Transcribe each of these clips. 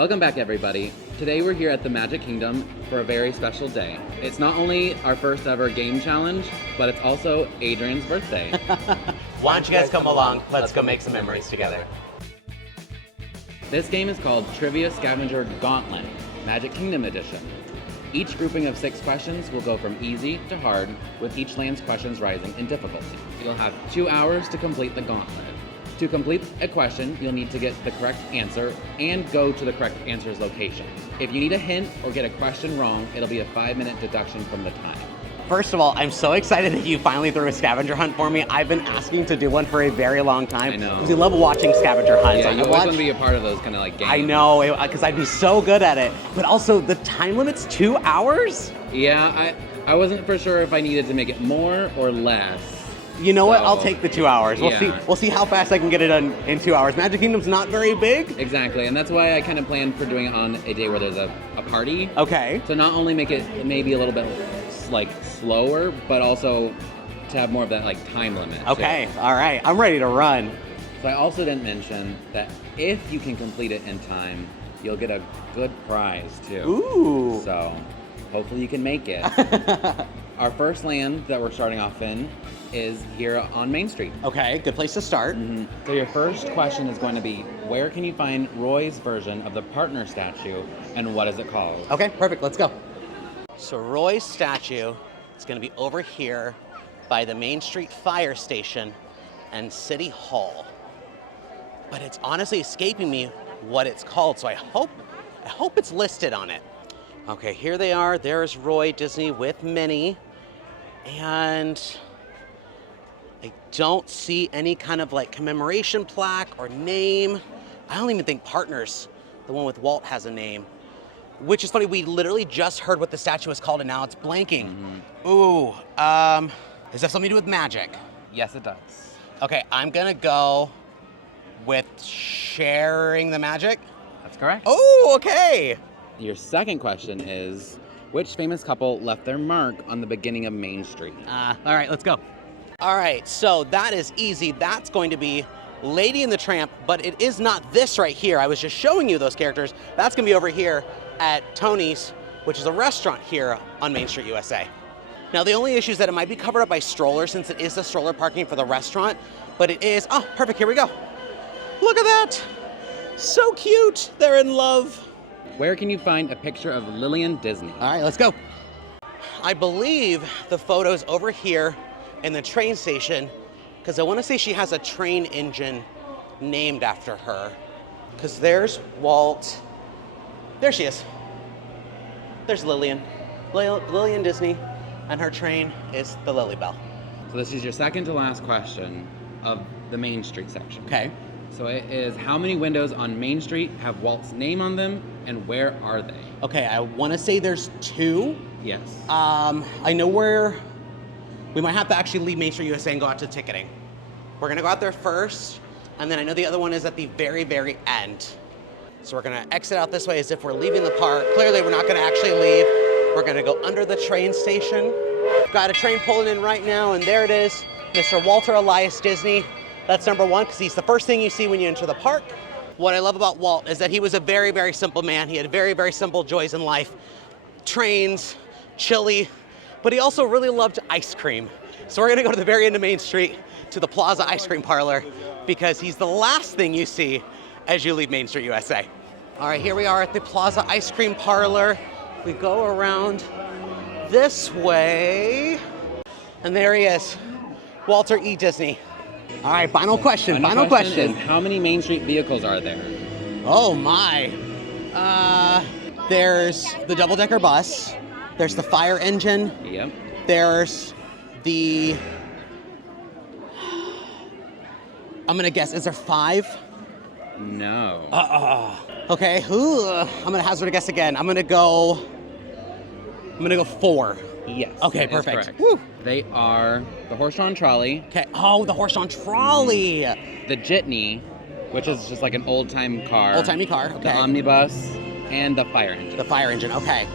Welcome back, everybody. Today we're here at the Magic Kingdom for a very special day. It's not only our first ever game challenge, but it's also Adrian's birthday. Why don't you guys come along? Let's go make some memories together. This game is called Trivia Scavenger Gauntlet, Magic Kingdom Edition. Each grouping of 6 questions will go from easy to hard, with each land's questions rising in difficulty. You'll have 2 hours to complete the gauntlet. To complete a question, you'll need to get the correct answer and go to the correct answer's location. If you need a hint or get a question wrong, it'll be a 5-minute deduction from the time. First of all, I'm so excited that you finally threw a scavenger hunt for me. I've been asking to do one for a very long time. I know. Because we love watching scavenger hunts. Yeah, you always want to be a part of those kind of like games. I know, because I'd be so good at it. But also, the time limit's 2 hours? Yeah, I wasn't for sure if I needed to make it more or less. You know what? I'll take the 2 hours. Yeah. We'll see how fast I can get it done in 2 hours. Magic Kingdom's not very big. Exactly, and that's why I kind of planned for doing it on a day where there's a party. Okay. So not only make it maybe a little bit like slower, but also to have more of that like time limit. Okay, all right. I'm ready to run. So I also didn't mention that if you can complete it in time, you'll get a good prize too. Ooh. So hopefully you can make it. Our first land that we're starting off in is here on Main Street. Okay, good place to start. Mm-hmm. So your first question is going to be, where can you find Roy's version of the partner statue and what is it called? Okay, perfect, let's go. So Roy's statue is gonna be over here by the Main Street Fire Station and City Hall. But it's honestly escaping me what it's called, so I hope it's listed on it. Okay, here they are. There's Roy Disney with Minnie. And I don't see any kind of like commemoration plaque or name. I don't even think Partners, the one with Walt, has a name. Which is funny, we literally just heard what the statue is called and now it's blanking. Mm-hmm. Ooh, does that have something to do with magic? Yes, it does. Okay, I'm gonna go with sharing the magic. That's correct. Oh, okay. Your second question is, which famous couple left their mark on the beginning of Main Street? All right, let's go. All right, so that is easy. That's going to be Lady and the Tramp, but it is not this right here. I was just showing you those characters. That's gonna be over here at Tony's, which is a restaurant here on Main Street, USA. Now, the only issue is that it might be covered up by strollers since it is the stroller parking for the restaurant, but it is, oh, perfect, here we go. Look at that. So cute, they're in love. Where can you find a picture of Lillian Disney? All right, let's go. I believe the photo's over here in the train station, because I want to say she has a train engine named after her. Because there's Walt. There she is. There's Lillian. Lillian Disney, and her train is the Lily Bell. So this is your second to last question of the Main Street section. Okay. So it is, how many windows on Main Street have Walt's name on them, and where are they? Okay, I want to say there's 2. Yes. I know where we might have to actually leave Main Street USA and go out to ticketing. We're gonna go out there first, and then I know the other one is at the very, very end. So we're gonna exit out this way as if we're leaving the park. Clearly, we're not gonna actually leave. We're gonna go under the train station. Got a train pulling in right now, and there it is, Mr. Walter Elias Disney. That's number 1, because he's the first thing you see when you enter the park. What I love about Walt is that he was a very, very simple man. He had very, very simple joys in life. Trains, chili, but he also really loved ice cream. So we're gonna go to the very end of Main Street to the Plaza Ice Cream Parlor because he's the last thing you see as you leave Main Street USA. All right, here we are at the Plaza Ice Cream Parlor. We go around this way, and there he is, Walter E. Disney. All right, final question. Final question is, how many Main Street vehicles are there? Oh my. There's the double-decker bus. There's the fire engine. Yep. There's the, I'm gonna guess, is there 5? No. Okay, I'm gonna hazard a guess again. I'm gonna go 4. Yes. Okay, that is perfect. correct. Woo. They are the horse-drawn trolley. Okay, oh, the horse-drawn trolley. The jitney, which is just like an old-time car. Old-timey car, okay. The omnibus, and the fire engine. The fire engine, okay.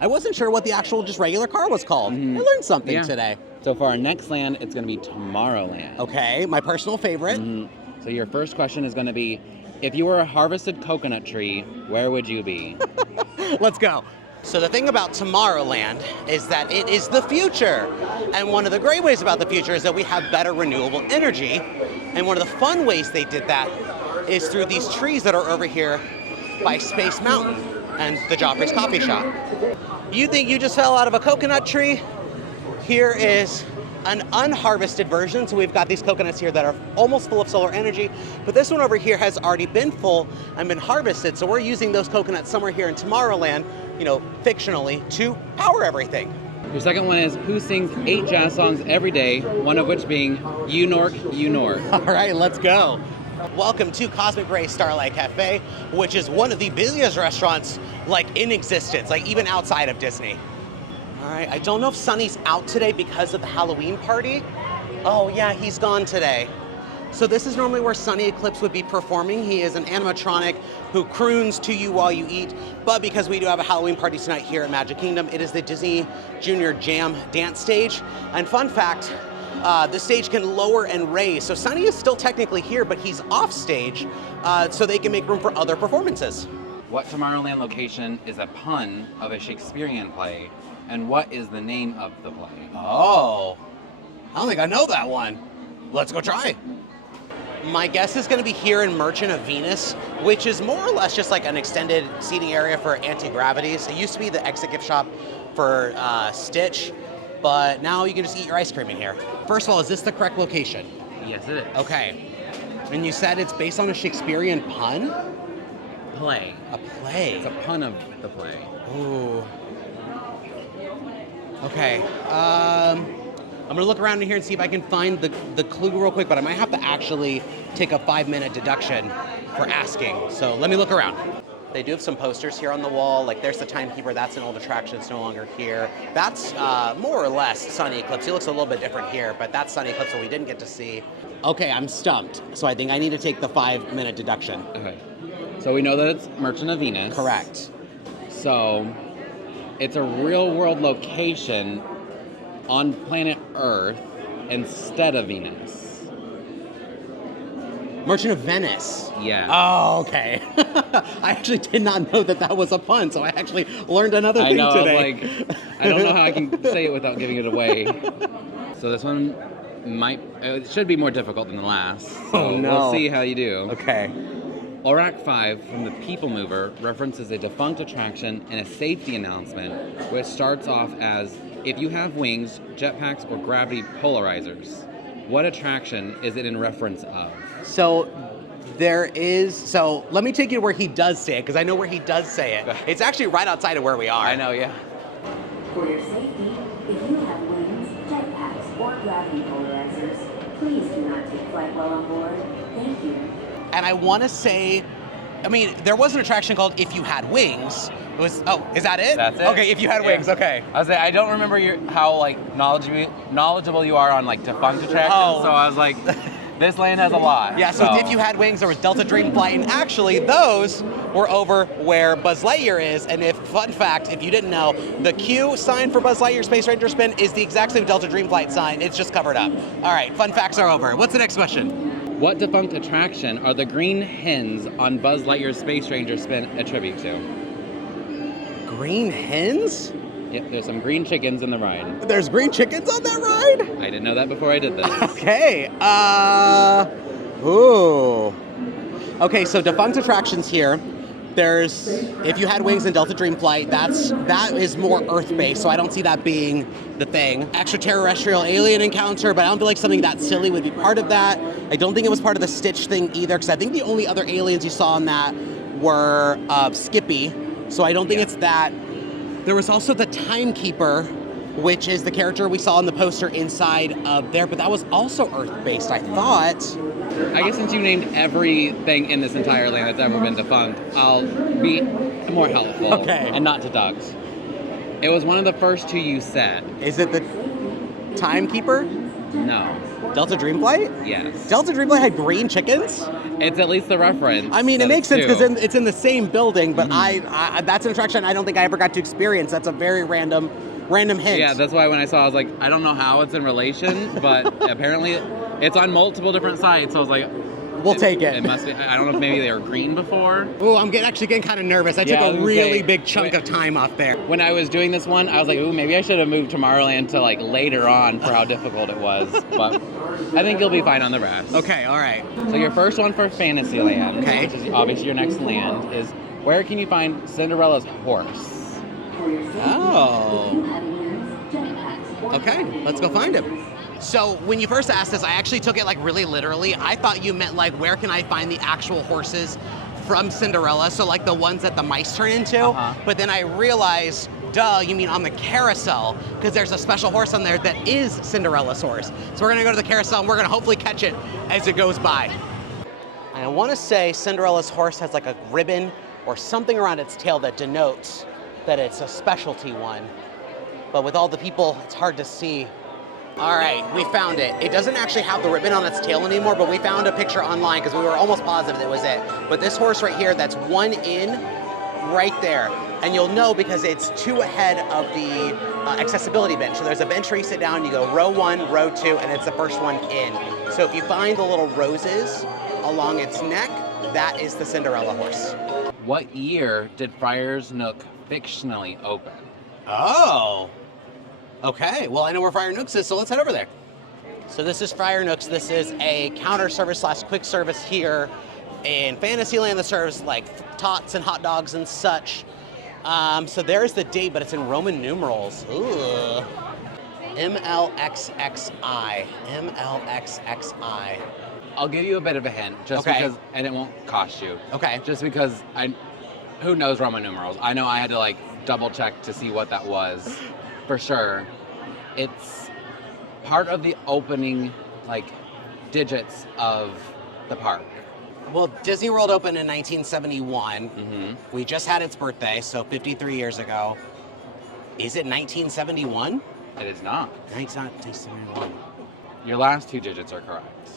I wasn't sure what the actual just regular car was called. I learned something today. So for our next land, it's gonna be Tomorrowland. Okay, my personal favorite. So your first question is gonna be, If you were a harvested coconut tree, where would you be? Let's go. So the thing about Tomorrowland is that it is the future. And one of the great ways about the future is that we have better renewable energy. And one of the fun ways they did that is through these trees that are over here by Space Mountain and the Joffrey's Coffee Shop. You think you just fell out of a coconut tree? Here is an unharvested version. So we've got these coconuts here that are almost full of solar energy, but this one over here has already been full and been harvested. So we're using those coconuts somewhere here in Tomorrowland, you know, fictionally, to power everything. Your second one is, who sings 8 jazz songs every day, one of which being You Nork, You Nork? All right, let's go. Welcome to Cosmic Ray Starlight Cafe, which is one of the busiest restaurants like in existence, like even outside of Disney. All right, I don't know if Sunny's out today because of the Halloween party. Oh yeah, he's gone today. So this is normally where Sunny Eclipse would be performing. He is an animatronic who croons to you while you eat. But because we do have a Halloween party tonight here at Magic Kingdom, it is the Disney Junior Jam dance stage. And fun fact, the stage can lower and raise. So Sunny is still technically here, but he's off stage so they can make room for other performances. What Tomorrowland location is a pun of a Shakespearean play? And what is the name of the play? Oh, I don't think I know that one. Let's go try. My guess is going to be here in Merchant of Venus, which is more or less just like an extended seating area for anti-gravities. It used to be the exit gift shop for Stitch, but now you can just eat your ice cream in here. First of all, is this the correct location? Yes, it is. Okay. And you said it's based on a Shakespearean pun? Play. A play. It's a pun of the play. Ooh. Okay. I'm gonna look around in here and see if I can find the clue real quick, but I might have to actually take a 5-minute deduction for asking. So let me look around. They do have some posters here on the wall. Like there's the timekeeper, that's an old attraction, it's no longer here. That's more or less Sunny Eclipse. He looks a little bit different here, but that's Sunny Eclipse, so we didn't get to see. Okay, I'm stumped. So I think I need to take the 5-minute deduction. Okay. So we know that it's Merchant of Venus. Correct. So it's a real world location on planet Earth instead of Venus. Merchant of Venice. Yeah. Oh, okay. I actually did not know that that was a pun, so I actually learned another thing today. I don't know how I can say it without giving it away. So this one it should be more difficult than the last. So Oh no. We'll see how you do. Okay. Aurak 5 from the People Mover references a defunct attraction and a safety announcement, which starts off as, if you have wings, jetpacks, or gravity polarizers. What attraction is it in reference of? So let me take you to where he does say it, because I know where he does say it. It's actually right outside of where we are. I know, yeah. For your safety, if you have wings, jetpacks, or gravity polarizers, please do not take flight while on board. Thank you. And I want to say, there was an attraction called If You Had Wings. It was, is that it? That's it. Okay, If You Had Wings, okay. I don't remember how knowledgeable you are on defunct attractions, so I was like, this land has a lot. Yeah, so If You Had Wings, there was Delta Dream Flight, and actually those were over where Buzz Lightyear is. And fun fact, if you didn't know, the Q sign for Buzz Lightyear Space Ranger Spin is the exact same Delta Dream Flight sign. It's just covered up. All right, fun facts are over. What's the next question? What defunct attraction are the green hens on Buzz Lightyear's Space Ranger Spin a tribute to? Green hens? Yep, there's some green chickens in the ride. There's green chickens on that ride? I didn't know that before I did this. Okay, ooh. Okay, so defunct attractions here. There's If You Had Wings and Delta Dream Flight, that is more Earth-based, so I don't see that being the thing. Extraterrestrial alien encounter, but I don't feel like something that silly would be part of that. I don't think it was part of the Stitch thing either, because I think the only other aliens you saw in that were Skippy, so I don't think it's that. There was also the Timekeeper, which is the character we saw in the poster inside of there, but that was also Earth-based, I thought. I guess since you named everything in this entire land that's ever been defunct, I'll be more helpful. Okay. And not deduct. It was one of the first two you said. Is it the Timekeeper? No. Delta Dream Flight? Yes. Delta Dream Flight had green chickens? It's at least the reference. I mean, it makes sense because two. it's in the same building, but I that's an attraction I don't think I ever got to experience. That's a very random hint. Yeah, that's why when I saw it, I was like, I don't know how it's in relation, but apparently it's on multiple different sites, so I was like, We'll take it. It must be. I don't know if maybe they were green before. Oh, I'm actually getting kind of nervous. I took Yeah, I a was gonna really say, big chunk wait. of time off there. When I was doing this one, I was like, ooh, maybe I should have moved Tomorrowland to like later on for how difficult it was. But I think you'll be fine on the rest. Okay, all right. So your first one for Fantasyland, Okay. which is obviously your next land, is where can you find Cinderella's horse? Oh. Okay, let's go find him. So when you first asked this, I actually took it like really literally. I thought you meant like, where can I find the actual horses from Cinderella? So like the ones that the mice turn into. But then I realized, duh, you mean on the carousel, because there's a special horse on there that is Cinderella's horse. So we're gonna go to the carousel and we're gonna hopefully catch it as it goes by. And I wanna say Cinderella's horse has like a ribbon or something around its tail that denotes that it's a specialty one. But with all the people, it's hard to see. All right, we found it. It doesn't actually have the ribbon on its tail anymore, but we found a picture online because we were almost positive it was it. But this horse right here, that's one in right there. And you'll know because it's two ahead of the accessibility bench. So there's a bench where you sit down, you go row 1, row 2, and it's the first one in. So if you find the little roses along its neck, that is the Cinderella horse. What year did Friar's Nook fictionally open? Oh. Okay, well, I know where Friar Nooks is, so let's head over there. So this is Friar Nooks. This is a counter service / quick service here in Fantasyland that serves like tots and hot dogs and such. So there's the date, but it's in Roman numerals. Ooh. MLXXI. MLXXI. I'll give you a bit of a hint, just Okay. because, and it won't cost you. Okay. Just because who knows Roman numerals? I know I had to like double check to see what that was, for sure. It's part of the opening, like, digits of the park. Well, Disney World opened in 1971. Mm-hmm. We just had its birthday, so 53 years ago. Is it 1971? It is not. No, it's not 1971. Your last two digits are correct.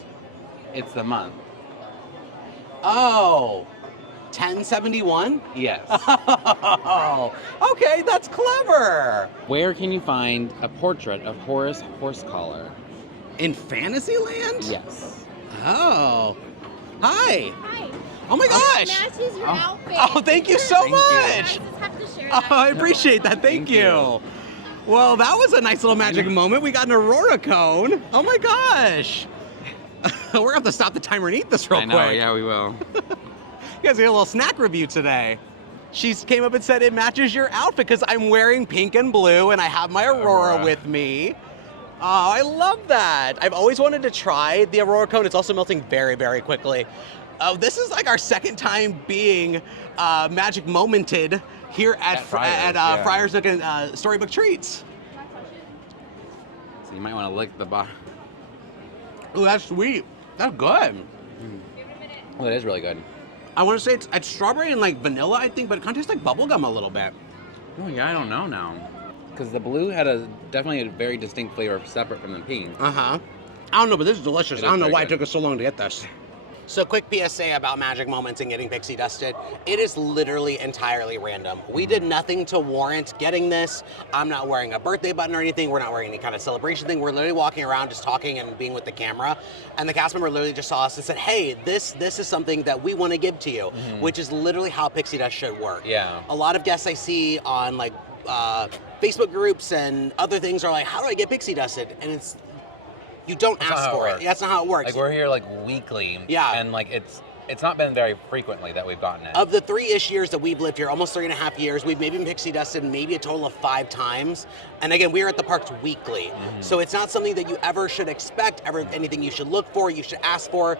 It's the month. Oh, 1071? Yes. Oh, okay, that's clever. Where can you find a portrait of Horace Horsecollar? In Fantasyland? Yes. Oh, hi. Hi. Oh my gosh. Matches your outfit. Oh, thank you so Thank you. much. I just have to share Oh, that. I appreciate that. Thank Thank you. you. Well, that was a nice little magic moment. We got an Aurora cone. Oh my gosh. We're gonna have to stop the timer and eat this real I know, quick. yeah, we will. You guys get a little snack review today. She came up and said it matches your outfit because I'm wearing pink and blue and I have my Aurora with me. Oh, I love that. I've always wanted to try the Aurora cone. It's also melting very, very quickly. This is like our second time being magic momented here at Friars, yeah. Friars Nook and Storybook Treats. So you might want to lick the bar. Ooh, that's sweet. That's good. Well, it is really good. I want to say it's strawberry and like vanilla, I think, but it kind of tastes like bubblegum a little bit. Oh yeah, I don't know now. Because the blue had definitely a very distinct flavor separate from the pink. Uh-huh. I don't know, but this is delicious. It I don't is know very why it good. took us so long to get this. So quick PSA about magic moments and getting pixie dusted. It is literally entirely random. We did nothing to warrant getting this. I'm not wearing a birthday button or anything. We're not wearing any kind of celebration thing. We're literally walking around just talking and being with the camera. And the cast member literally just saw us and said, hey, this is something that we want to give to you, which is literally how pixie dust should work. Yeah. A lot of guests I see on like Facebook groups and other things are like, how do I get pixie dusted? And it's, you don't That's not ask how it for it. works. That's not how it works. Like we're here like weekly. Yeah. And like it's not been very frequently that we've gotten it. Of the 3-ish years that we've lived here, almost 3.5 years, we've maybe been pixie dusted maybe a total of 5 times. And again, we're at the parks weekly. So it's not something that you ever should expect, ever anything you should look for, you should ask for.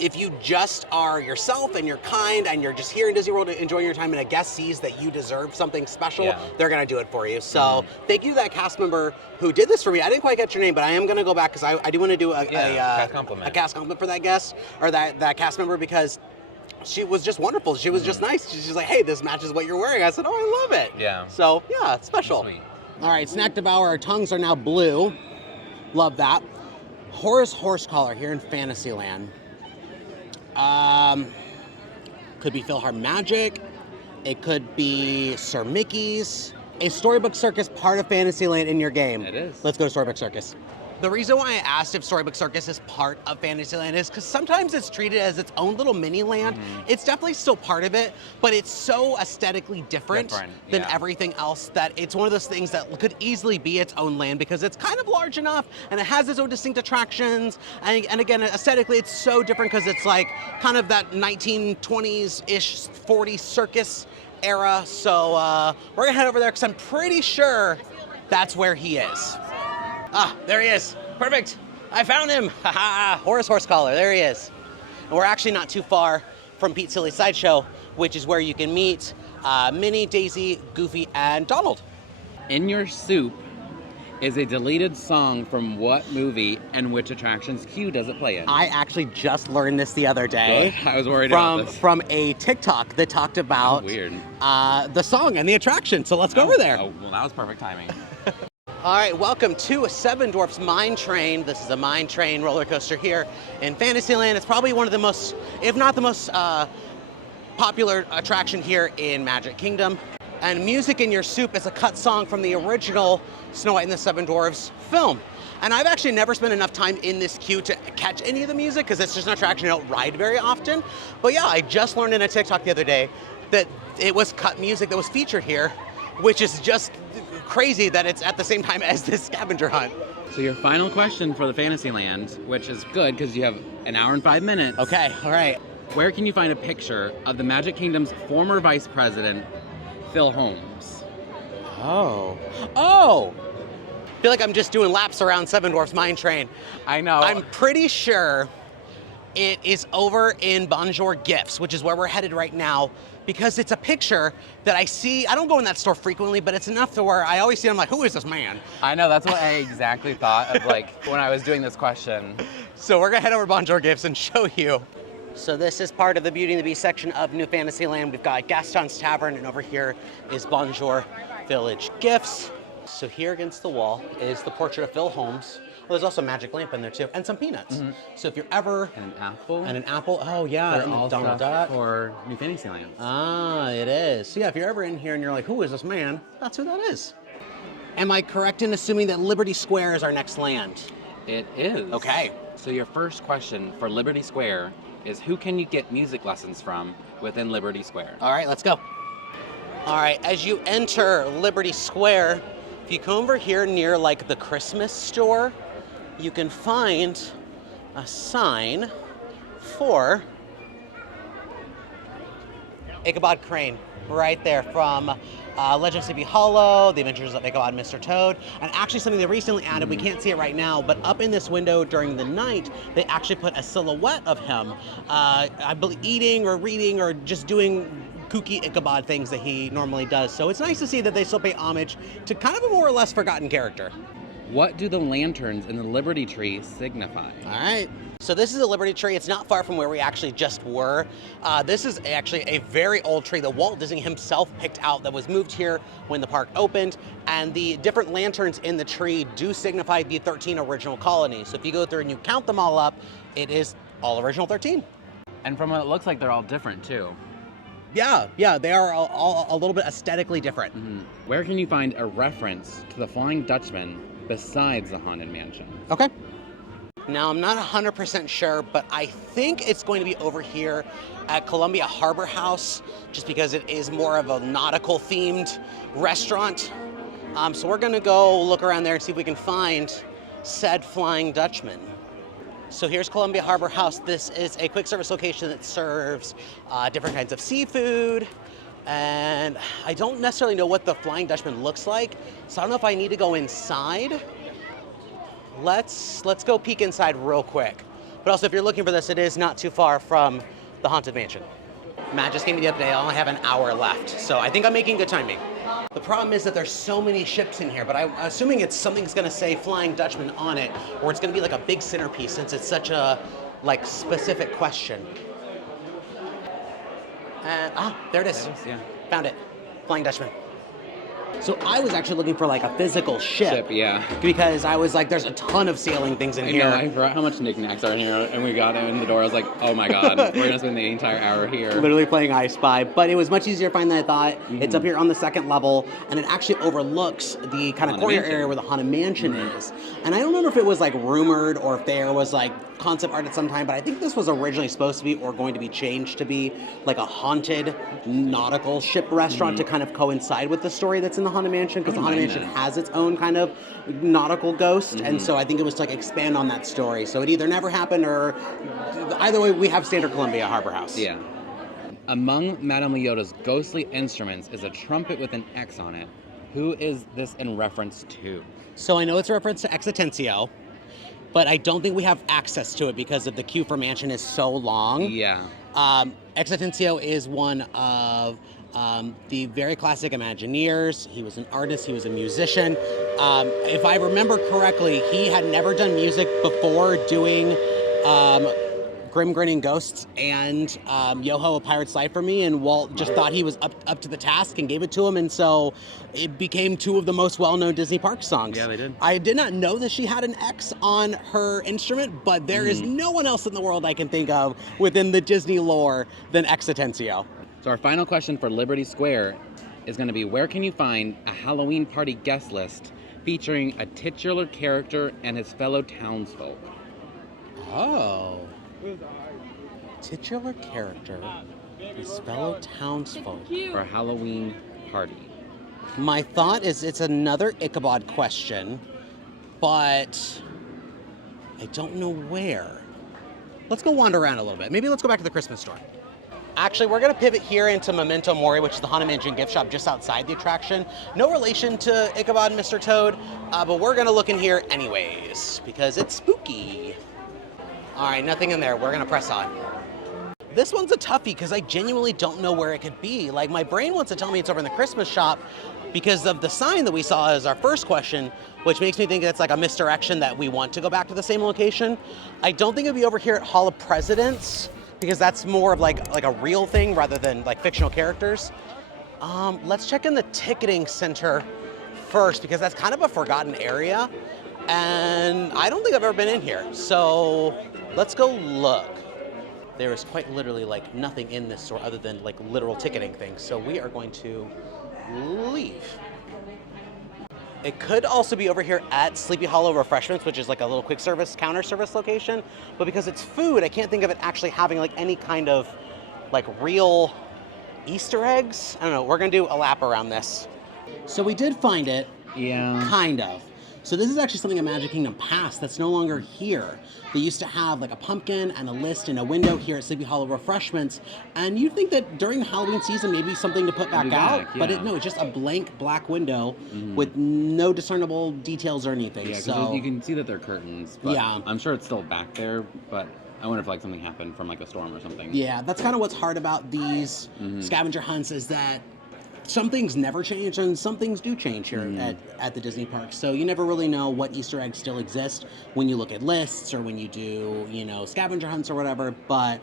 If you just are yourself and you're kind and you're just here in Disney World enjoying your time and a guest sees that you deserve something special, Yeah. they're gonna do it for you. So thank you to that cast member who did this for me. I didn't quite get your name, but I am gonna go back because I do want to do a cast compliment. a cast compliment for that guest or that cast member because she was just wonderful. She was just nice. She's like, hey, this matches what you're wearing. I said, oh, I love it. Yeah. So yeah, it's special. Sweet. All right, Snack Devour, our tongues are now blue. Love that. Horace Horsecollar here in Fantasyland. Could be PhilharMagic. It could be Sir Mickey's. Is Storybook Circus part of Fantasyland in your game? It is. Let's go to Storybook Circus. The reason why I asked if Storybook Circus is part of Fantasyland is because sometimes it's treated as its own little mini land. It's definitely still part of it, but it's so aesthetically different than everything else that it's one of those things that could easily be its own land because it's kind of large enough and it has its own distinct attractions. And again, aesthetically, it's so different because it's like kind of that 1920s-ish, 40s circus era. So we're gonna head over there because I'm pretty sure that's where he is. Ah, there he is. Perfect. I found him. Haha, Horace Horsecollar. There he is. And we're actually not too far from Pete's Silly Sideshow, which is where you can meet Minnie, Daisy, Goofy, and Donald. In your soup is a deleted song from what movie and which attraction's queue does it play in? I actually just learned this the other day. Good. I was worried about this. From a TikTok that talked about the song and the attraction. So let's go over there. Oh, well, that was perfect timing. All right, welcome to Seven Dwarfs Mine Train. This is a mine train roller coaster here in Fantasyland. It's probably one of the most, if not the most popular attraction here in Magic Kingdom. And Music in Your Soup is a cut song from the original Snow White and the Seven Dwarfs film. And I've actually never spent enough time in this queue to catch any of the music because it's just an attraction I don't ride very often. But yeah, I just learned in a TikTok the other day that it was cut music that was featured here, which is just crazy that it's at the same time as this scavenger hunt. So your final question for the Fantasyland, which is good because you have an hour and 5 minutes. Okay, all right. Where can you find a picture of the Magic Kingdom's former vice president, Phil Holmes? Oh. I feel like I'm just doing laps around Seven Dwarfs Mine Train. I know. I'm pretty sure it is over in Bonjour Gifts, which is where we're headed right now, because it's a picture that I see. I don't go in that store frequently, but it's enough to where I always see it. I'm like, who is this man? I know, that's what I exactly thought of like when I was doing this question. So we're gonna head over to Bonjour Gifts and show you. So this is part of the Beauty and the Beast section of New Fantasyland. We've got Gaston's Tavern, and over here is Bonjour Village Gifts. So here against the wall is the portrait of Phil Holmes. Well, there's also a magic lamp in there too, and some peanuts. So if you're ever... And an apple. And an apple, oh yeah, They're and all Donald stuff Duck. for New Fantasyland. Ah, it is. So yeah, if you're ever in here and you're like, who is this man? That's who that is. Am I correct in assuming that Liberty Square is our next land? It is. Okay. So your first question for Liberty Square is who can you get music lessons from within Liberty Square? All right, let's go. All right, as you enter Liberty Square, if you come over here near like the Christmas store, you can find a sign for Ichabod Crane right there from Legend of Sleepy Hollow, The Adventures of Ichabod and Mr. Toad, and actually something they recently added, we can't see it right now, but up in this window during the night, they actually put a silhouette of him, I believe eating or reading or just doing kooky Ichabod things that he normally does. So it's nice to see that they still pay homage to kind of a more or less forgotten character. What do the lanterns in the Liberty Tree signify? All right. So this is a Liberty Tree. It's not far from where we actually just were. This is actually a very old tree that Walt Disney himself picked out that was moved here when the park opened. And the different lanterns in the tree do signify the 13 original colonies. So if you go through and you count them all up, it is all original 13. And from what it looks like, they're all different too. Yeah, they are all a little bit aesthetically different. Where can you find a reference to the Flying Dutchman besides the Haunted Mansion? Okay. Now, I'm not 100% sure, but I think it's going to be over here at Columbia Harbor House, just because it is more of a nautical themed restaurant. So we're gonna go look around there and see if we can find said Flying Dutchman. So here's Columbia Harbor House. This is a quick service location that serves different kinds of seafood. And I don't necessarily know what the Flying Dutchman looks like, so I don't know if I need to go inside. Let's go peek inside real quick. But also, if you're looking for this, it is not too far from the Haunted Mansion. Matt just gave me the update. I only have an hour left, so I think I'm making good timing. The problem is that there's so many ships in here, but I'm assuming it's something's gonna say Flying Dutchman on it, or it's gonna be like a big centerpiece since it's such a specific question. And there it is. Yeah. Found it. Flying Dutchman. So I was actually looking for like a physical ship. Yeah. Because I was like, there's a ton of sailing things in I here. know, I forgot how much knickknacks are in here, and we got in the door. I was like, oh my god, we're gonna spend the entire hour here. Literally playing I Spy, but it was much easier to find than I thought. It's up here on the second level, and it actually overlooks the kind of Haunted courtyard Mansion. area where the Haunted Mansion is. And I don't remember if it was like rumored or if there was like concept art at some time, but I think this was originally supposed to be or going to be changed to be like a haunted nautical ship restaurant to kind of coincide with the story that's in the Haunted Mansion, because the Haunted Mansion has its own kind of nautical ghost, and so I think it was to like expand on that story. So it either never happened or either way, we have Standard Columbia Harbor House. Yeah. Among Madame Leota's ghostly instruments is a trumpet with an X on it. Who is this in reference to? So I know it's a reference to Exitentio, but I don't think we have access to it because of the queue for Mansion is so long. Yeah. Exitentio is one of the very classic Imagineers. He was an artist, he was a musician. If I remember correctly, he had never done music before doing Grim Grinning Ghosts and Yo-Ho, A Pirate's Life for Me, and Walt just thought he was up to the task and gave it to him, and so it became two of the most well-known Disney Parks songs. Yeah, they did. I did not know that she had an X on her instrument, but there is no one else in the world I can think of within the Disney lore than Exitentio. So our final question for Liberty Square is going to be, where can you find a Halloween party guest list featuring a titular character and his fellow townsfolk? Oh. Titular character, his fellow townsfolk. For a Halloween party. My thought is it's another Ichabod question, but I don't know where. Let's go wander around a little bit. Maybe let's go back to the Christmas store. Actually, we're going to pivot here into Memento Mori, which is the Haunted Mansion gift shop just outside the attraction. No relation to Ichabod and Mr. Toad, but we're going to look in here anyways, because it's spooky. All right, nothing in there. We're going to press on. This one's a toughie because I genuinely don't know where it could be. Like, my brain wants to tell me it's over in the Christmas shop because of the sign that we saw as our first question, which makes me think it's like a misdirection that we want to go back to the same location. I don't think it'd be over here at Hall of Presidents because that's more of like a real thing rather than like fictional characters. Let's check in the ticketing center first because that's kind of a forgotten area. And I don't think I've ever been in here. So let's go look. There is quite literally like nothing in this store other than like literal ticketing things. So we are going to leave. It could also be over here at Sleepy Hollow Refreshments, which is like a little quick service counter service location. But because it's food, I can't think of it actually having like any kind of like real Easter eggs. I don't know. We're gonna do a lap around this. So we did find it. Yeah. Kind of. So this is actually something in Magic Kingdom past that's no longer here. They used to have like a pumpkin and a list and a window here at Sleepy Hollow Refreshments. And you'd think that during the Halloween season, maybe something to put back out. But no, it's just a blank black window with no discernible details or anything. Yeah, because so you can see that they're curtains. But yeah. I'm sure it's still back there, but I wonder if like something happened from like a storm or something. Yeah, that's kind of what's hard about these scavenger hunts is that some things never change and some things do change here at the Disney parks. So you never really know what Easter eggs still exist when you look at lists or when you do, scavenger hunts or whatever. But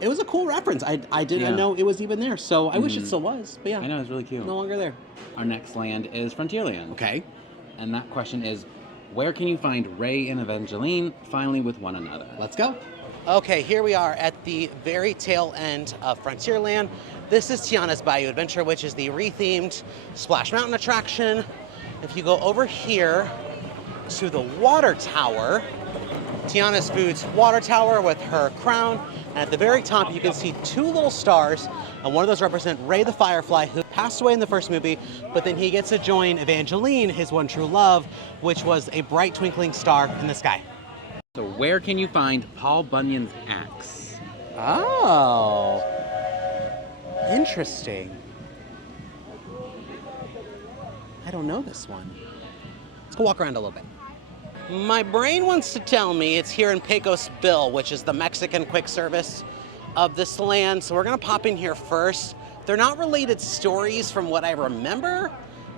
it was a cool reference. I didn't know it was even there. So I wish it still was. But yeah. I know, it's really cute. No longer there. Our next land is Frontierland. Okay. And that question is, where can you find Ray and Evangeline finally with one another? Let's go. Okay, here we are at the very tail end of Frontierland. This is Tiana's Bayou Adventure, which is the rethemed Splash Mountain attraction. If you go over here to the water tower, Tiana's Food's water tower with her crown, and at the very top you can see two little stars, and one of those represent Ray the Firefly, who passed away in the first movie, but then he gets to join Evangeline, his one true love, which was a bright twinkling star in the sky. So where can you find Paul Bunyan's axe? Oh. Interesting. I don't know this one. Let's go walk around a little bit. My brain wants to tell me it's here in Pecos Bill, which is the Mexican quick service of this land. So we're gonna pop in here first. They're not related stories from what I remember,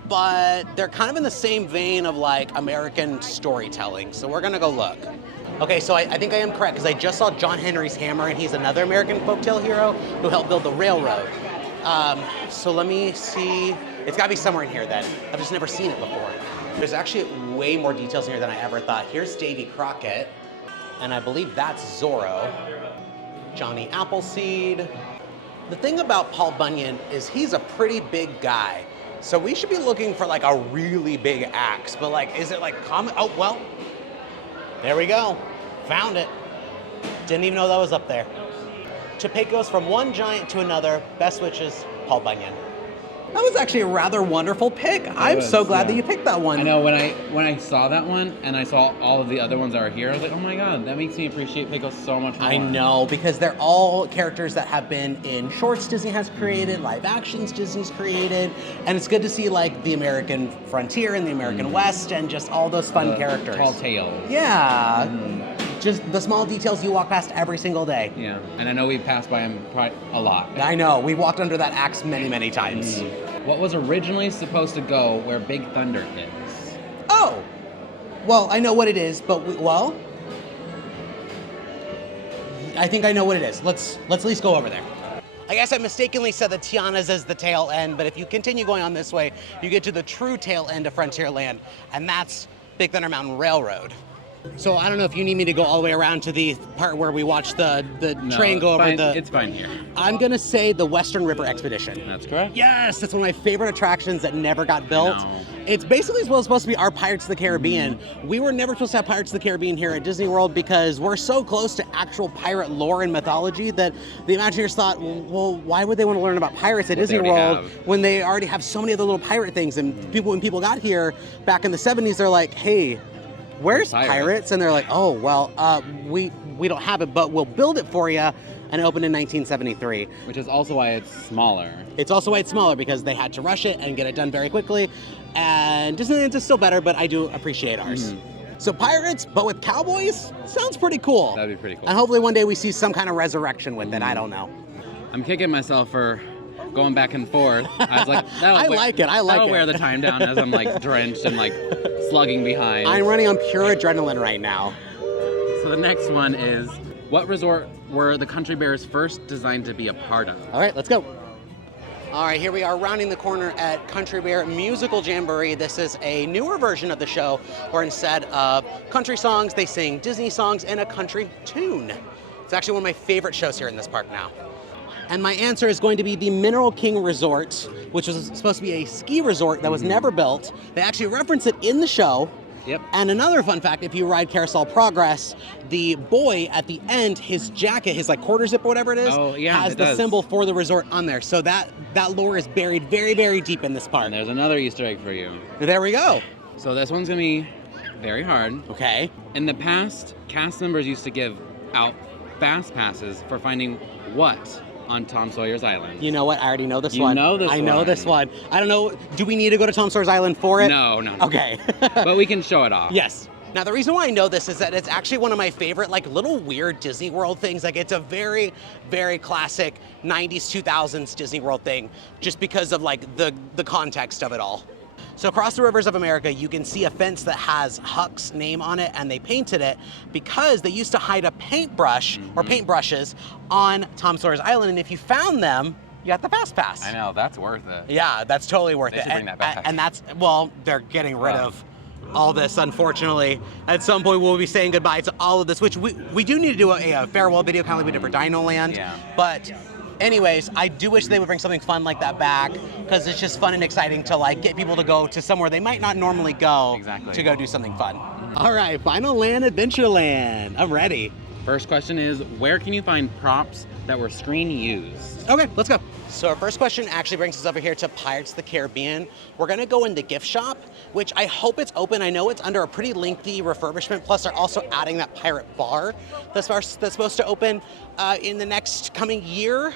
but they're kind of in the same vein of like American storytelling. So we're gonna go look. Okay, so I think I am correct because I just saw John Henry's Hammer, and he's another American folktale hero who helped build the railroad. So let me see. It's got to be somewhere in here then. I've just never seen it before. There's actually way more details in here than I ever thought. Here's Davy Crockett, and I believe that's Zorro. Johnny Appleseed. The thing about Paul Bunyan is he's a pretty big guy. So we should be looking for like a really big axe, but like, is it like common? Oh, well, there we go. Found it. Didn't even know that was up there. Chapek goes from one giant to another. Best wishes, Paul Bunyan. That was actually a rather wonderful pick. I'm so glad that you picked that one. I know, when I saw that one and I saw all of the other ones that are here, I was like, oh my god, that makes me appreciate Pecos so much more. I know, because they're all characters that have been in shorts Disney has created, live actions Disney's created, and it's good to see like the American frontier and the American West and just all those fun characters. Tall tales. Yeah. Just the small details you walk past every single day. Yeah, and I know we passed by them a lot. I know, we walked under that axe many, many times. What was originally supposed to go where Big Thunder is? Oh! Well, I know what it is, but I think I know what it is. Let's at least go over there. I guess I mistakenly said that Tiana's is the tail end, but if you continue going on this way, you get to the true tail end of Frontierland, and that's Big Thunder Mountain Railroad. So I don't know if you need me to go all the way around to the part where we watch the train go over It's fine here. I'm gonna say the Western River Expedition. That's correct. Yes, it's one of my favorite attractions that never got built. I know. It's basically supposed to be our Pirates of the Caribbean. We were never supposed to have Pirates of the Caribbean here at Disney World because we're so close to actual pirate lore and mythology that the Imagineers thought, well, why would they want to learn about pirates at Disney World when they already have so many of the little pirate things? And when people got here back in the 70s, they're like, hey, where's Pirates? And they're like, oh, well, we don't have it, but we'll build it for you. And it opened in 1973. Which is also why it's smaller. It's also why it's smaller, because they had to rush it and get it done very quickly. And Disneyland's is still better, but I do appreciate ours. So Pirates, but with cowboys, sounds pretty cool. That'd be pretty cool. And hopefully one day we see some kind of resurrection with it. I don't know. I'm kicking myself for going back and forth. I was like, I like it. That'll wear the time down as I'm like drenched and like slugging behind. I'm running on pure adrenaline right now. So the next one is, what resort were the Country Bears first designed to be a part of? All right, let's go. All right, here we are rounding the corner at Country Bear Musical Jamboree. This is a newer version of the show where instead of country songs, they sing Disney songs in a country tune. It's actually one of my favorite shows here in this park now. And my answer is going to be the Mineral King Resort, which was supposed to be a ski resort that was never built. They actually reference it in the show. Yep. And another fun fact, if you ride Carousel Progress, the boy at the end, his jacket, his like quarter zip or whatever it is, has the symbol for the resort on there. So that lore is buried very, very deep in this park. And there's another Easter egg for you. There we go. So this one's gonna be very hard. Okay. In the past, cast members used to give out fast passes for finding what on Tom Sawyer's Island? You know what? I already know this one. You know this one. I know this one. I don't know. Do we need to go to Tom Sawyer's Island for it? No. Okay. But we can show it off. Yes. Now, the reason why I know this is that it's actually one of my favorite, like, little weird Disney World things. Like, it's a very, very classic 90s, 2000s Disney World thing, just because of, like, the context of it all. So across the rivers of America, you can see a fence that has Huck's name on it, and they painted it because they used to hide a paintbrush or paintbrushes on Tom Sawyer's Island, and if you found them, you got the fast pass. I know, that's worth it. Yeah, that's totally worth it. They should bring that back. And that's, well, they're getting rid of all this, unfortunately. At some point, we'll be saying goodbye to all of this, which we do need to do a farewell video, kind of like we did for Dino Land. Yeah. But anyways, I do wish they would bring something fun like that back, because it's just fun and exciting to like get people to go to somewhere they might not normally go to go do something fun. All right, Final Land Adventureland. I'm ready. First question is, where can you find props that were screen used? Okay, let's go. So our first question actually brings us over here to Pirates of the Caribbean. We're gonna go in the gift shop, which I hope it's open. I know it's under a pretty lengthy refurbishment, plus they're also adding that pirate bar that's supposed to open in the next coming year.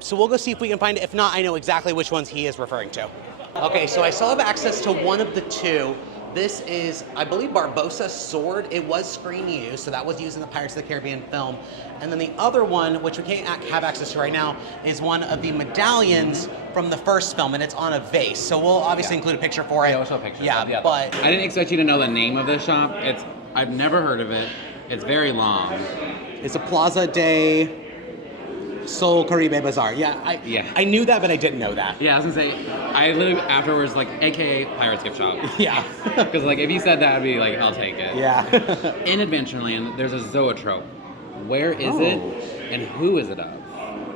So we'll go see if we can find it. If not, I know exactly which ones he is referring to. Okay, so I still have access to one of the two. This is, I believe, Barbossa's sword. It was screen used, so that was used in the Pirates of the Caribbean film. And then the other one, which we can't have access to right now, is one of the medallions from the first film, and it's on a vase. So we'll obviously include a picture for it. Yeah, we'll show pictures. Yeah, but I didn't expect you to know the name of this shop. I've never heard of it. It's very long. It's a Plaza de Sol Caribe Bazaar. Yeah, Yeah. I knew that, but I didn't know that. Yeah, I was gonna say, I literally afterwards, like, AKA Pirates Gift Shop. Yeah. Because, like, if you said that, I'd be like, I'll take it. Yeah. In Adventureland, there's a zoetrope. Where is Oh. it, and who is it of?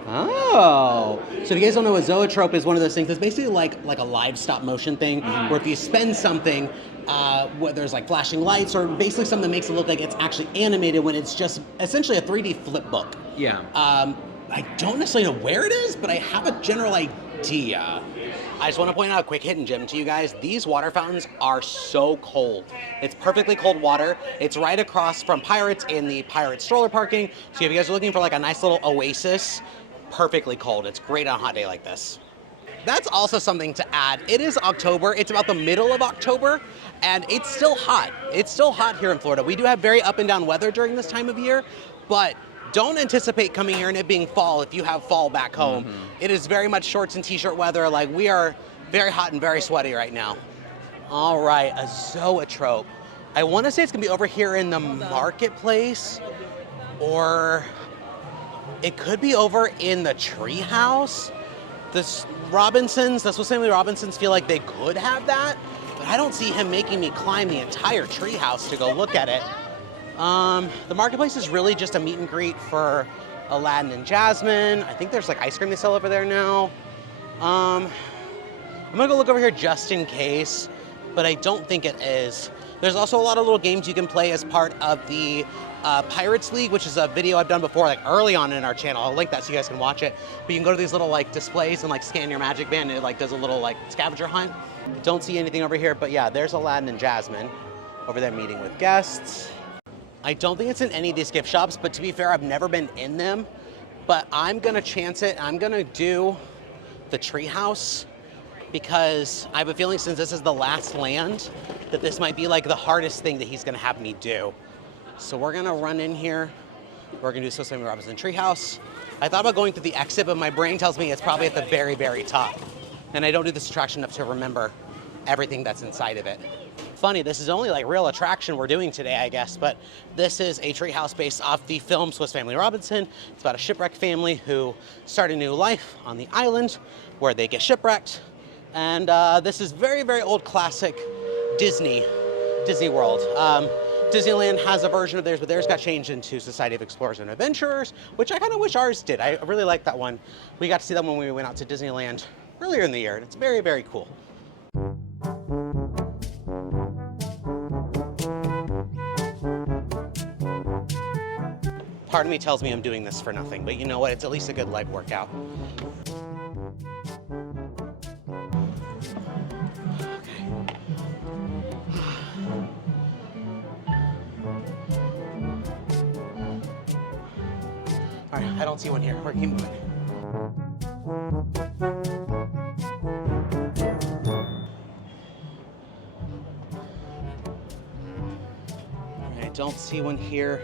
Oh, so if you guys don't know, a zoetrope is one of those things that's basically like a live stop motion thing, where if you spend something, where there's like flashing lights, or basically something that makes it look like it's actually animated when it's just essentially a 3D flip book. Yeah. I don't necessarily know where it is, but I have a general idea. I just want to point out a quick hidden gem to you guys. These water fountains are so cold. It's perfectly cold water. It's right across from Pirates in the Pirate stroller parking. So if you guys are looking for like a nice little oasis, perfectly cold. It's great on a hot day like this. That's also something to add. It is October. It's about the middle of October, and it's still hot. It's still hot here in Florida. We do have very up and down weather during this time of year, but don't anticipate coming here and it being fall if you have fall back home. It is very much shorts and t-shirt weather. Like, we are very hot and very sweaty right now. All right, a zoetrope. I want to say it's gonna be over here in the marketplace, or it could be over in the treehouse. The Robinsons, the Swiss Family Robinsons, feel like they could have that, but I don't see him making me climb the entire treehouse to go look at it. The marketplace is really just a meet and greet for Aladdin and Jasmine. I think there's like ice cream they sell over there now. I'm gonna go look over here just in case, but I don't think it is. There's also a lot of little games you can play as part of the Pirates League, which is a video I've done before, like early on in our channel. I'll link that so you guys can watch it. But you can go to these little like displays and like scan your magic band, and it like does a little like scavenger hunt. Don't see anything over here, but yeah, there's Aladdin and Jasmine over there meeting with guests. I don't think it's in any of these gift shops, but to be fair, I've never been in them. But I'm gonna chance it. I'm gonna do the treehouse, because I have a feeling since this is the last land, that this might be like the hardest thing that he's gonna have me do. So we're gonna run in here. We're gonna do Swiss Family Robinson treehouse. I thought about going through the exit, but my brain tells me it's probably at the very, very top. And I don't do this attraction enough to remember everything that's inside of it. Funny, this is only like real attraction we're doing today, I guess, but this is a treehouse based off the film Swiss Family Robinson. It's about a shipwrecked family who start a new life on the island where they get shipwrecked. And this is very, very old classic Disney World. Disneyland has a version of theirs, but theirs got changed into Society of Explorers and Adventurers, which I kind of wish ours did. I really like that one. We got to see that when we went out to Disneyland earlier in the year, and it's very, very cool. Part of me tells me I'm doing this for nothing, but you know what? It's at least a good leg workout. All right, I don't see one here. We're keep moving. I don't see one here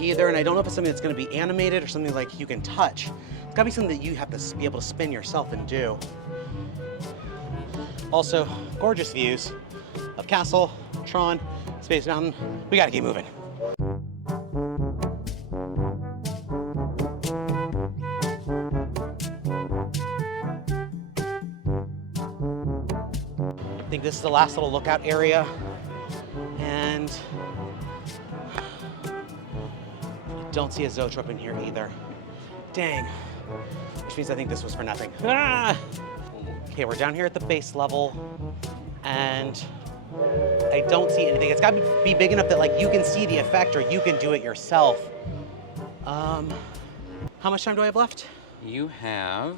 either, and I don't know if it's something that's going to be animated or something like you can touch. It's got to be something that you have to be able to spin yourself and do. Also, gorgeous views of Castle, Tron, Space Mountain. We got to keep moving. I think this is the last little lookout area, and don't see a zoetrope in here either. Dang. Which means I think this was for nothing. Ah! Okay, we're down here at the base level, and I don't see anything. It's got to be big enough that like you can see the effect, or you can do it yourself. How much time do I have left? You have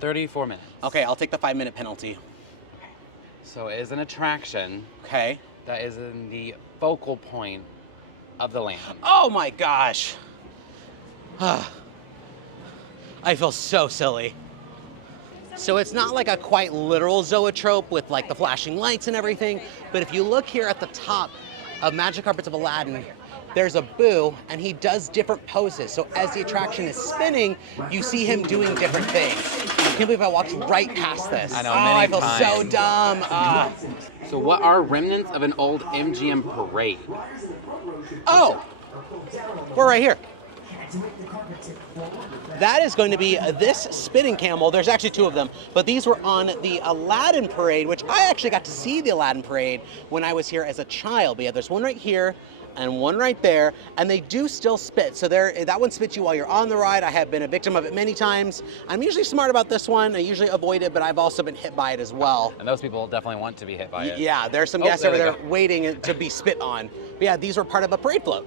34 minutes. Okay, I'll take the 5-minute penalty. So it is an attraction Okay. that is in the focal point of the land. Oh my gosh. I feel so silly. So it's not like a quite literal zoetrope with like the flashing lights and everything, but if you look here at the top of Magic Carpets of Aladdin, there's a Boo, and he does different poses. So as the attraction is spinning, you see him doing different things. I can't believe I walked right past this. I know, I many feel so times. dumb. So what are remnants of an old MGM parade? Oh, we're right here. That is going to be this spinning camel. There's actually two of them, but these were on the Aladdin parade, which I actually got to see the Aladdin parade when I was here as a child. But yeah, there's one right here and one right there, and they do still spit. So that one spits you while you're on the ride. I have been a victim of it many times. I'm usually smart about this one. I usually avoid it, but I've also been hit by it as well. And those people definitely want to be hit by it. Yeah, there's some guests over there waiting to be spit on. But yeah, these were part of a parade float.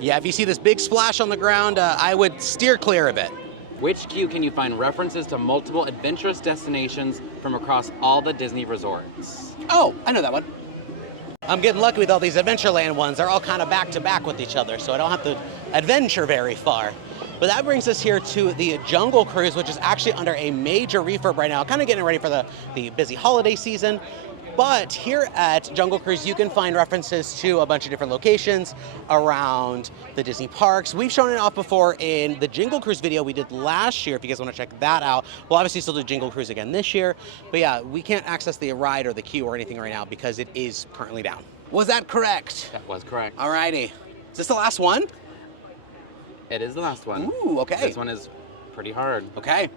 Yeah, if you see this big splash on the ground, I would steer clear of it. Which queue can you find references to multiple adventurous destinations from across all the Disney resorts? Oh, I know that one. I'm getting lucky with all these Adventureland ones. They're all kind of back to back with each other, so I don't have to adventure very far. But that brings us here to the Jungle Cruise, which is actually under a major refurb right now, kind of getting ready for the busy holiday season. But here at Jungle Cruise, you can find references to a bunch of different locations around the Disney parks. We've shown it off before in the Jingle Cruise video we did last year, if you guys want to check that out. We'll obviously still do Jingle Cruise again this year. But yeah, we can't access the ride or the queue or anything right now because it is currently down. Was that correct? That was correct. Alrighty. Is this the last one? It is the last one. Ooh, okay. This one is pretty hard. Okay.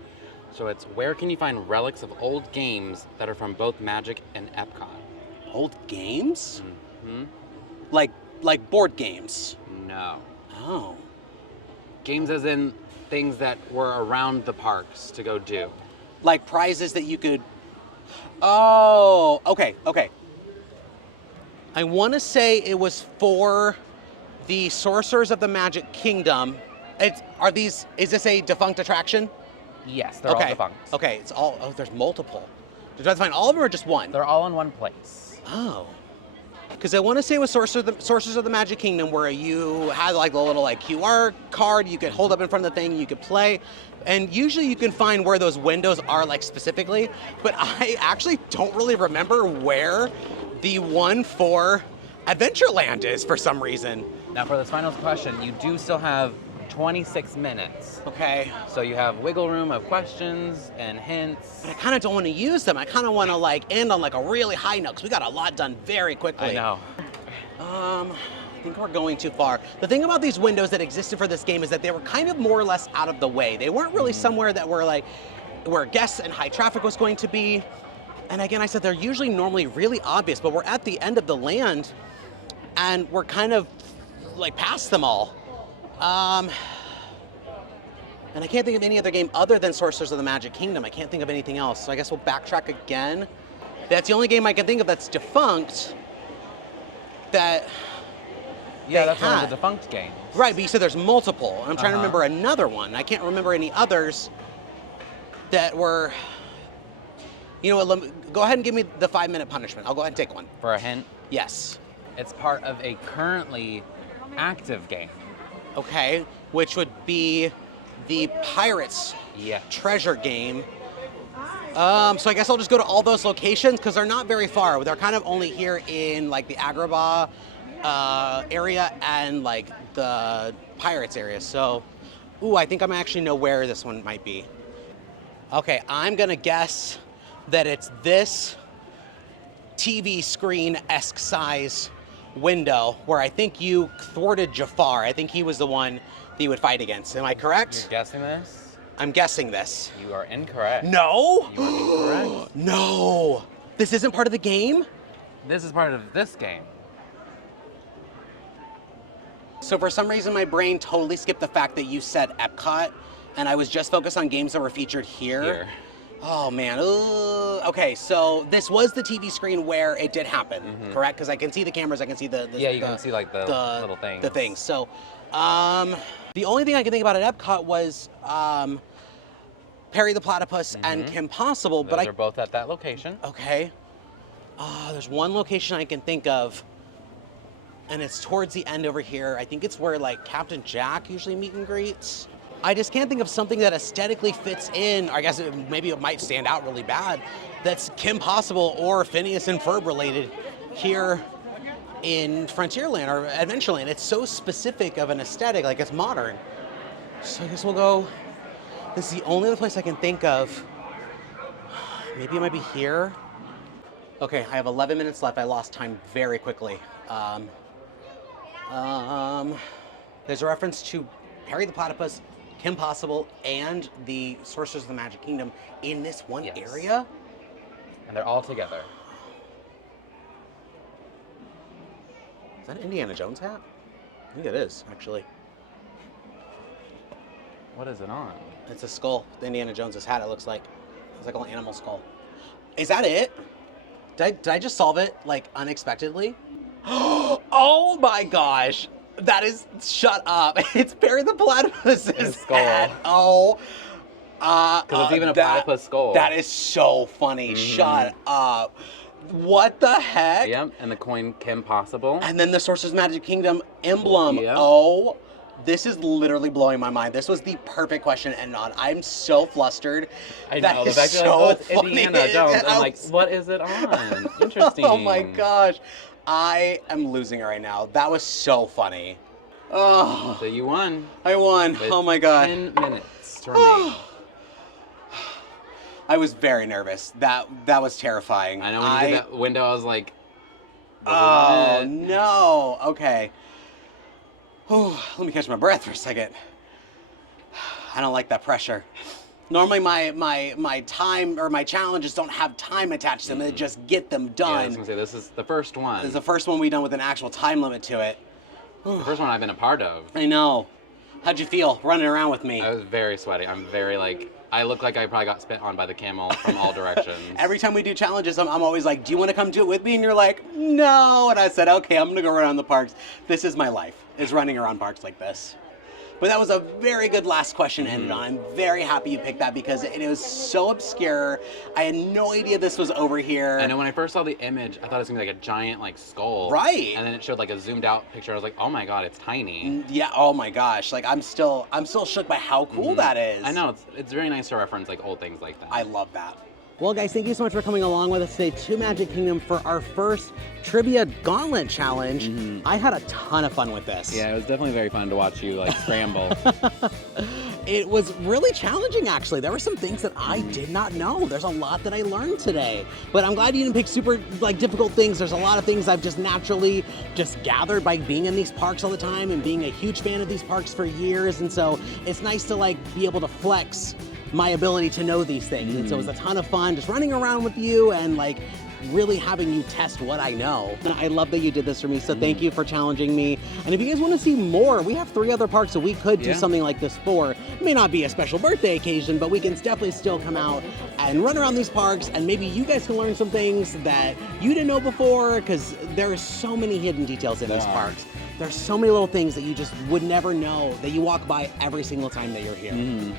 So it's where can you find relics of old games that are from both Magic and Epcot? Old games? Mm-hmm. Like board games? No. Oh. Games as in things that were around the parks to go do. Like prizes that you could... Oh, okay. I want to say it was for the Sorcerers of the Magic Kingdom. Is this a defunct attraction? Yes, they're all defunct. Okay, it's all, there's multiple. Did I find all of them or just one? They're all in one place. Oh. Because I want to say it was Sorcerers of the Magic Kingdom where you had like the little QR card you could hold up in front of the thing, you could play. And usually you can find where those windows are like specifically, but I actually don't really remember where the one for Adventureland is for some reason. Now for this final question, you do still have 26 minutes. Okay. So you have wiggle room of questions and hints. But I kind of don't want to use them. I kind of want to end on a really high note because we got a lot done very quickly. I know. I think we're going too far. The thing about these windows that existed for this game is that they were kind of more or less out of the way. They weren't really somewhere that were where guests and high traffic was going to be. And again, I said they're usually normally really obvious, but we're at the end of the land and we're kind of past them all. And I can't think of any other game other than Sorcerers of the Magic Kingdom. I can't think of anything else. So I guess we'll backtrack again. That's the only game I can think of that's defunct that that's one of the defunct games. Right, but you said there's multiple. I'm trying to remember another one. I can't remember any others that were... You know what, go ahead and give me the 5-minute punishment. I'll go ahead and take one. For a hint? Yes. It's part of a currently active game. Okay, which would be the Pirates treasure game. So I guess I'll just go to all those locations because they're not very far. They're kind of only here in the Agrabah area and the Pirates area. So, I think I actually know where this one might be. Okay, I'm gonna guess that it's this TV screen-esque size window where I think you thwarted Jafar. I think he was the one that you would fight against. Am I correct? You're guessing this? I'm guessing this. You are incorrect. No? You are incorrect. No. This isn't part of the game? This is part of this game. So for some reason, my brain totally skipped the fact that you said Epcot, and I was just focused on games that were featured here. Oh man, okay, so this was the TV screen where it did happen, correct? Because I can see the cameras, I can see the you can see the little things. The things, so the only thing I can think about at Epcot was Perry the Platypus and Kim Possible, Those are both at that location. Okay, there's one location I can think of, and it's towards the end over here. I think it's where Captain Jack usually meet and greets. I just can't think of something that aesthetically fits in. I guess maybe it might stand out really bad. That's Kim Possible or Phineas and Ferb related here in Frontierland or Adventureland. It's so specific of an aesthetic, it's modern. So I guess we'll go. This is the only other place I can think of. Maybe it might be here. Okay, I have 11 minutes left. I lost time very quickly. There's a reference to Perry the Platypus, Kim Possible, and the Sorcerers of the Magic Kingdom in this one Yes. area. And they're all together. Is that an Indiana Jones hat? I think it is, actually. What is it on? It's a skull. The Indiana Jones' hat, it looks like. It's like a little animal skull. Is that it? Did I just solve it, like, unexpectedly? Oh my gosh! That is, shut up. It's Perry the Platypus's skull. hat. Oh. Because it's even a platypus skull. That is so funny. Shut up. What the heck? Yep, and the coin Kim Possible. And then the Sorcerer's Magic Kingdom emblem. Yep. Oh, this is literally blowing my mind. This was the perfect question to end on. I'm so flustered. I That know, is the fact that so it's Indiana funny. Jones. I'm like, what is it on? Interesting. Oh my gosh. I am losing it right now. That was so funny. Oh, So you won. I won. with Oh my God. 10 minutes to remain. I was very nervous. That was terrifying. I know when you did that window, I was like, this is Oh it. no. Okay. Oh, let me catch my breath for a second. I don't like that pressure. Normally my time or my challenges don't have time attached to them. They just get them Yeah, I done. was gonna say, this is the first one. This is the first one we've done with an actual time limit to it. The first one I've been a part of. I know. How'd you feel running around with me? I was very sweaty. I'm very I look like I probably got spit on by the camel from all directions. Every time we do challenges, I'm always like, do you want to come do it with me? And you're like, no. And I said, okay, I'm going to go around the parks. This is my life, is running around parks like this. But that was a very good last question to end it on. I'm very happy you picked that because it was so obscure. I had no idea this was over here. I know when I first saw the image, I thought it was gonna be like a giant skull. Right. And then it showed like a zoomed out picture. I was like, oh my God, it's tiny. Yeah, oh my gosh. Like, I'm still shook by how cool that is. I know, it's very nice to reference like old things like that. I love that. Well, guys, thank you so much for coming along with us today to Magic Kingdom for our first Trivia Gauntlet Challenge. I had a ton of fun with this. Yeah, it was definitely very fun to watch you scramble. It was really challenging, actually. There were some things that I did not know. There's a lot that I learned today. But I'm glad you didn't pick super difficult things. There's a lot of things I've just naturally gathered by being in these parks all the time and being a huge fan of these parks for years. And so it's nice to be able to flex my ability to know these things. And so it was a ton of fun just running around with you and really having you test what I know. I love that you did this for me, so thank you for challenging me. And if you guys want to see more, we have 3 other parks that we could do something like this for. It may not be a special birthday occasion, but we can definitely still come out and run around these parks, and maybe you guys can learn some things that you didn't know before, because there are so many hidden details in these parks. There's so many little things that you just would never know that you walk by every single time that you're here.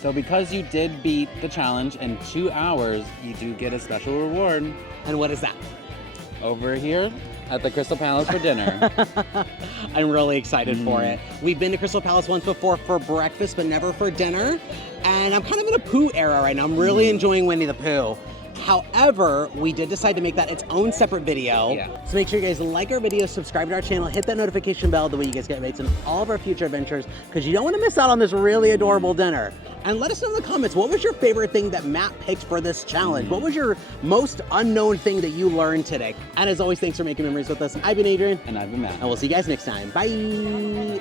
So because you did beat the challenge in 2 hours, you do get a special reward. And what is that? Over here at the Crystal Palace for dinner. I'm really excited for it. We've been to Crystal Palace once before for breakfast, but never for dinner. And I'm kind of in a Pooh era right now. I'm really enjoying Winnie the Pooh. However, we did decide to make that its own separate video. Yeah. So make sure you guys like our video, subscribe to our channel, hit that notification bell, the way you guys get updates on all of our future adventures, because you don't want to miss out on this really adorable dinner. And let us know in the comments, what was your favorite thing that Matt picked for this challenge? What was your most unknown thing that you learned today? And as always, thanks for making memories with us. I've been Adrian. And I've been Matt. And we'll see you guys next time. Bye.